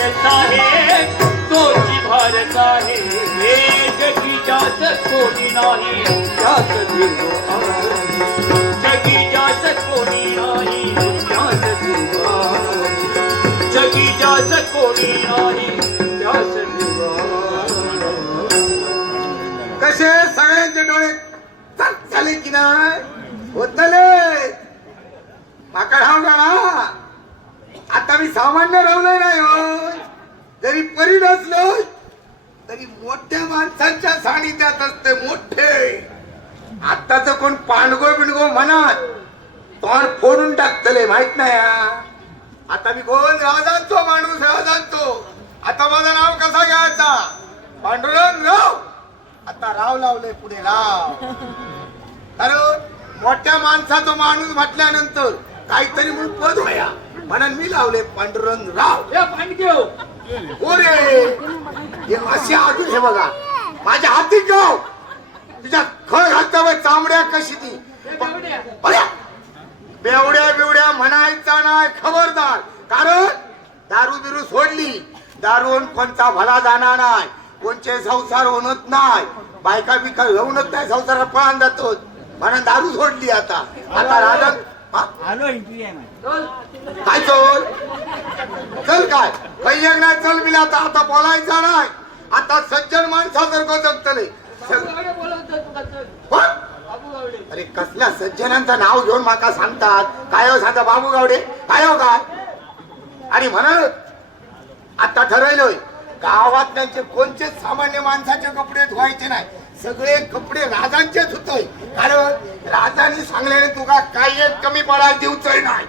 भारत आहे तोची भारत आहे. जगी जात कोणी नाही जात देव जगी जात कोणी नाही जात देव जगी जात कोणी नाही जात देव कसे सगळ्यांचे डोळे चक झाले की नाही? होतले. माकड ठाव ना आता मी सामान्य राहलोय नाही हो. जरी परी नसलं तरी मोठ्या माणसांच्या सानिध्यात असते मोठे. आताच कोण पांडगो बिंडगो म्हणत तोंड फोडून टाकतले माहीत नाही आता मी कोण राजांचो माणूस राजांचो. आता माझं नाव कसा घ्यायचा? पांडुरंग राव. आता राव लावलंय पुढे राव. कारण मोठ्या माणसाचा माणूस म्हटल्यानंतर काहीतरी म्हणून पद व्हाया म्हणून मी लावले पांडुरंग राव. या पांडदेव ओरे! हे असे आधी हे बघा. माझ्या हाती गाव तुझ्या खळ घालता चामड्या कशी ती. बेवड्या बिवड्या म्हणायचा नाही खबरदार. कारण दारू बिरू सोडली. दारून कोणता भला जाणार नाही. कोणचे संसार होणत नाही. बायका बिका होऊनच नाही संसारात पळान जातो म्हणून दारू सोडली आता. आता राजा हा? काय चल? चल काय? काही नाही चल बिला. आता आता बोलायचा नाही. आता सज्जन माणसासारखं जगतले. अरे कसल्या सज्जनांचं नाव घेऊन माका सांगतात? काय हो सांगता बाबू गावडे? काय हो काय? आणि म्हणत आता ठरवलंय गावात त्यांचे कोणतेच सामान्य माणसाचे कपडे धुवायचे नाही? सगळे कपडे राजांचेच होतोय कारण राजांनी सांगल्याने तुका काही एक कमी पडायला देऊचय नाही.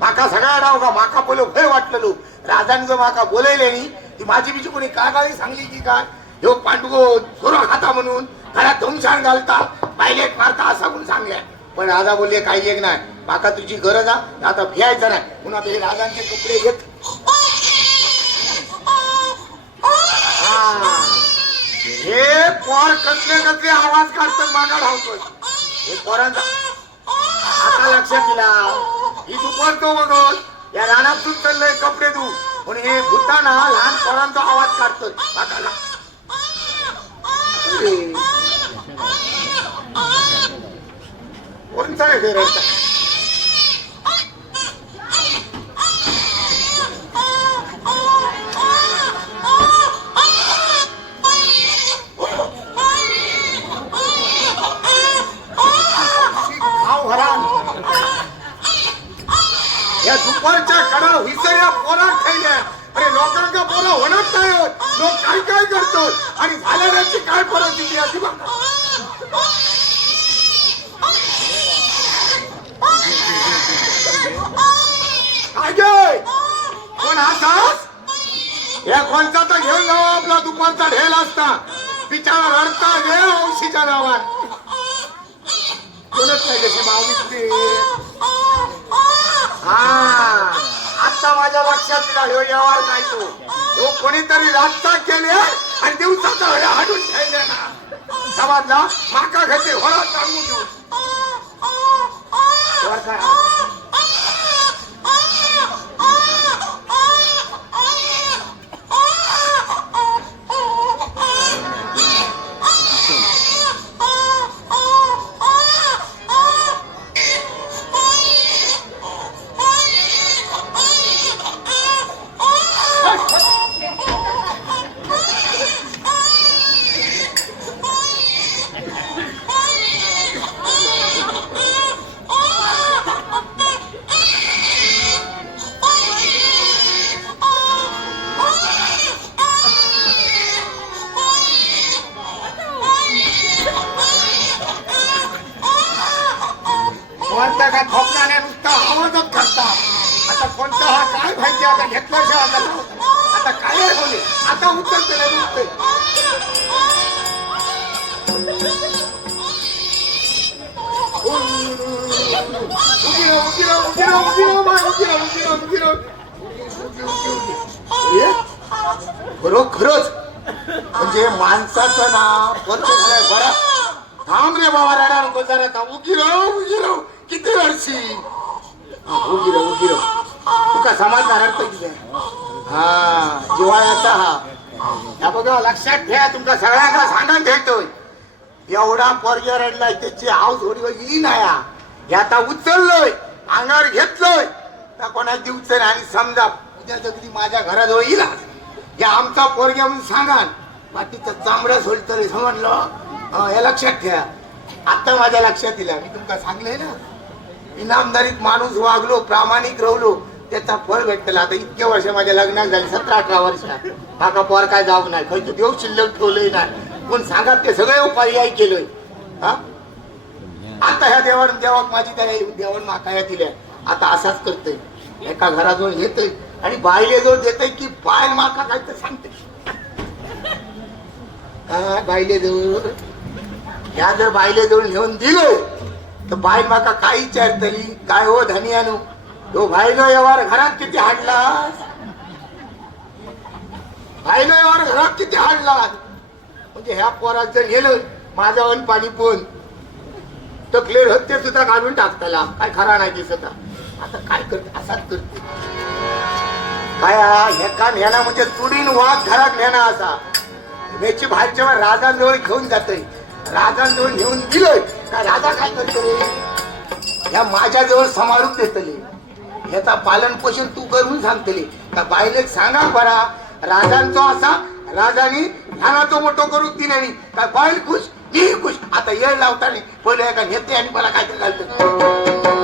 माका सगळ्या राव का माका बोलो भय वाटलेलो. राजांनी जो माका बोलवले नी ती माझी बिची कोणी कागाळी सांगली की काय? ह्यो पांडुगो चोरा खाता म्हणून घरात धुमशान घालता पायलेट मारता असं म्हणून सांगल्या पण राजा बोलले काही एक नाही. माका तुझी गरज आहे आता भियायचं नाही. म्हणून आता हे राजांचे कपडे घेत हा. हे पोर कसले कसले आवाज काढतात मागा धावतोय. हे पोरांचा आता लक्षात दिला. ही दुपार तो बघत या रानातून चाललंय कपडे धू पण हे भूताना लहान पोरांचा आवाज काढतोय. मागाला कोणता कोणचा आहे कारण कडा पोरात ठेवल्या. अरे लोकांचा पोरं होणार नाही. होत लोक काय काय करतो आणि झालेल्याची काय परिस्थिती अशी बघा. कोण हातास या कोणचा तर घेऊन जावा आपला दुपारचा ढेल असता. बिचारा रडता घे औशीच्या नावात. कोणच नाही कशी मावली हा. माझ्या लक्षात दिला ह्यो व्यवहार काय तो तो कोणीतरी रास्ता केले आणि दिवसाचा वेळा हाडून ठेवले ना समाजला माका घेते होणार सांगू देऊ वर काय? कोणता नुसता आवाजच करता. आता कोणता हा काय माहिती आता घेतल्याशिवाय आता आता काय होणे आता उत्तर दिलं नुसते. खरोखरच. म्हणजे माणसाचं ना वर्ष बरा? थांब रे बाबा रडा नको जरा थांब. उगी राह उगी किती वर्षी हा, उगी राह उगी राह. तू समाजदार अर्थ किती हा जिवाळ्याचा हा. या बघा लक्षात ठेवा तुमच्या सगळ्यांना सांगून ठेवतोय एवढा पोरग्या रडलाय त्याची आव थोडी गेली नाया हे आता उचललोय अंगावर घेतलोय. त्या कोणा दिवच आणि समजा उद्या जगली माझ्या घराजवळ येईल हे आमचा पोरग्या म्हणून सांगा बाकीचं चांबडं सोडतोय समजलं हे लक्षात ठेवा आता माझ्या लक्षात येईल. मी तुमका सांगलंय ना. इनामदारीत माणूस वागलो प्रामाणिक राहलो त्याचा फळ भेटतला. आता इतके वर्ष माझ्या लग्नात झाले सतरा अठरा वर्ष. काका पोर काय जाऊ नाही. खंय देव शिल्लक ठेवलंय नाही पण सांगा ते सगळे पर्याय केलोय. हा? आता ह्या देवान देवाक माझी त्या देवान माका ह्या दिल्या. आता असाच करतोय. एका घराजवळ येतोय आणि बायले जवळ देतोय की बाय माका काय तर सांगते हा बायले जवळ. ह्या जर बायले जवळ घेऊन दिलं तर बाई माका काय विचारतली काय हो धनियानू? तो भाईनो व्यवहार घरात किती हाडला भाईनो व्यवहार घरात किती हाडला म्हणजे ह्या पोरात जर गेलं माझा अन पाणी पण तर क्लिअर होत ते सुद्धा काढून टाकताला काय खरा नाही दिसत. आता काय करते? असाच करते. काय हा, हे म्हणजे तुडीन वाघ घरात नेणं असा. मेची भाजच्यावर राजांजवळ घेऊन जाते राजांजवळ नेऊन दिलं का राजा काय करतले ह्या माझ्याजवळ समारोप देतले ह्याचा पालन पोषण तू करून सांगतले. का बायले सांगा बरा राजांचो असा राजानी ह्याला मोठो करू तिने का बायल खुश? ती खुश. आता येळ लावताना पहिले एका नेते आणि मला काय घालतो.